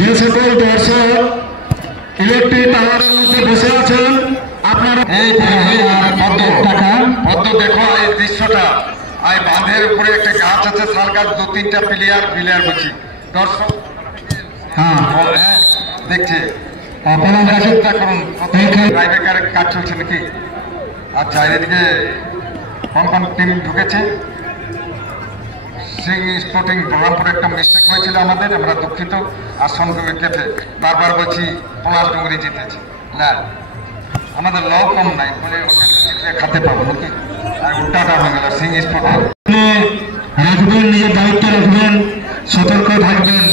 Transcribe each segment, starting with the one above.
যে সকল দর্শক ইলেকট্রিক টাওয়ারের মধ্যে বসে আছেন আপনারা এই পদ্ম দেখো এই দৃশ্যটা এই বাঁধের উপরে একটা গাছ আছে শাল গাছ, 2-3টা প্লেয়ার বলছি দর্শক দেখছে চেষ্টা করুন প্রাইভেট কাজ চলছে নাকি। আচ্ছা এদিকে কোন টিম ঢুকেছে। সিং স্পোর্টিং বহরমপুরে একটা মিস্টেক হয়েছিল আমাদের, আমরা দুঃখিত। আসন উইকেটে বারবার বলছি পলাশ ডুঙ্গরি জিতেছে না, আমাদের ল কম নাই বলে জিতলে খাতে পাবো নাকি, আর উল্টাটা হয়ে গেল। সিং স্পোর্টিং রাখবেন, নিজের দায়িত্ব রাখবেন, সতর্ক থাকবেন,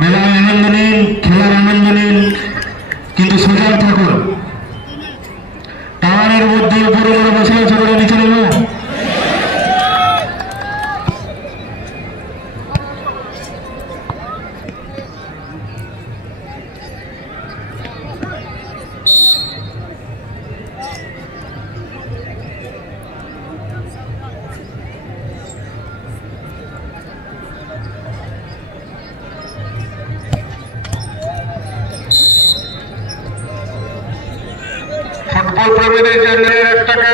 মেলায় আনন্দ নিন, খেলার আনন্দ নিন, কিন্তু সজাগ থাকুন। টাওয়ারের মধ্যে উপরে বসে আছে বলে নিচে নেব। ফুটবল প্রেমীদের জন্য 1 টাকা,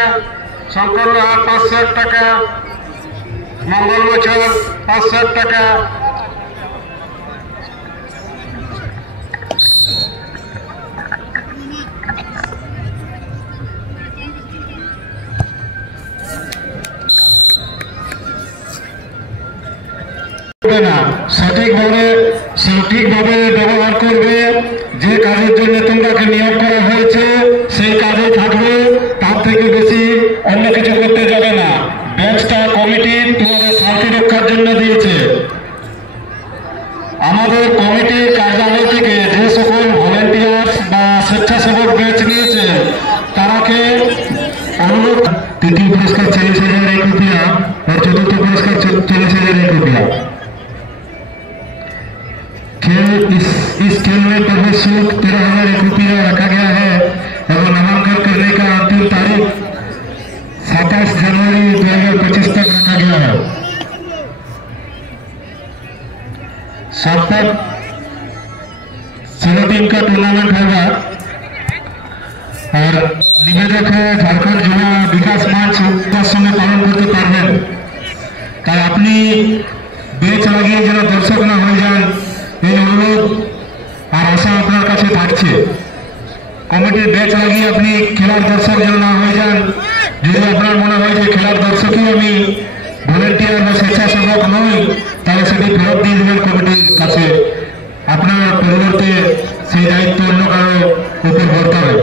শঙ্কর লোহার 500 টাকা, মঙ্গল বছর 500 টাকা। সঠিকভাবে ব্যবহার করবে। যে কাজের জন্য তোমাকে নিয়োগ করা হয়েছে সেই কাজে থাকবে, তার থেকে বেশি অন্য কিছু করতে যাবে না। ব্যাচটা কমিটি তোমাদের শান্তি রক্ষার জন্য দিয়েছে। আমাদের কমিটির কার্যালয় থেকে যে সকল ভলেন্টিয়ার্স বা স্বেচ্ছাসেবক ব্যাচ নিয়েছে তারাকে অনুরোধ। তৃতীয় পুরস্কার 40,000 রুপিয়া और चतुर्थ पुरस्कार 40,000 रुपया। इस खेल में प्रवेश शुल्क 13,000 रुपया रखा गया है और नामांकन करने का अंतिम तारीख 27 जनवरी 2025 तक रखा गया है। 7 तक 16 टीम का टूर्नामेंट होगा और निवेदक है झारखंड जिला विकास मंच संगे पालन करते पारबेन। তাই আপনি বেচ লাগিয়ে যেন দর্শক না হয়ে যান এই অনুরোধ আর আশা আপনার কাছে থাকছে। কমিটির বেচ লাগিয়ে আপনি খেলার দর্শক যেন না হয়ে যান। যদি আপনার মনে হয় যে খেলার দর্শকই আমি, ভলেন্টিয়ার বা স্বেচ্ছাসেবক নই, তাহলে সেটি ফেরত দিয়ে দেবেন কমিটির কাছে। আপনার পরিবর্তে সেই দায়িত্ব অন্য কারো উপর বর্তাবে।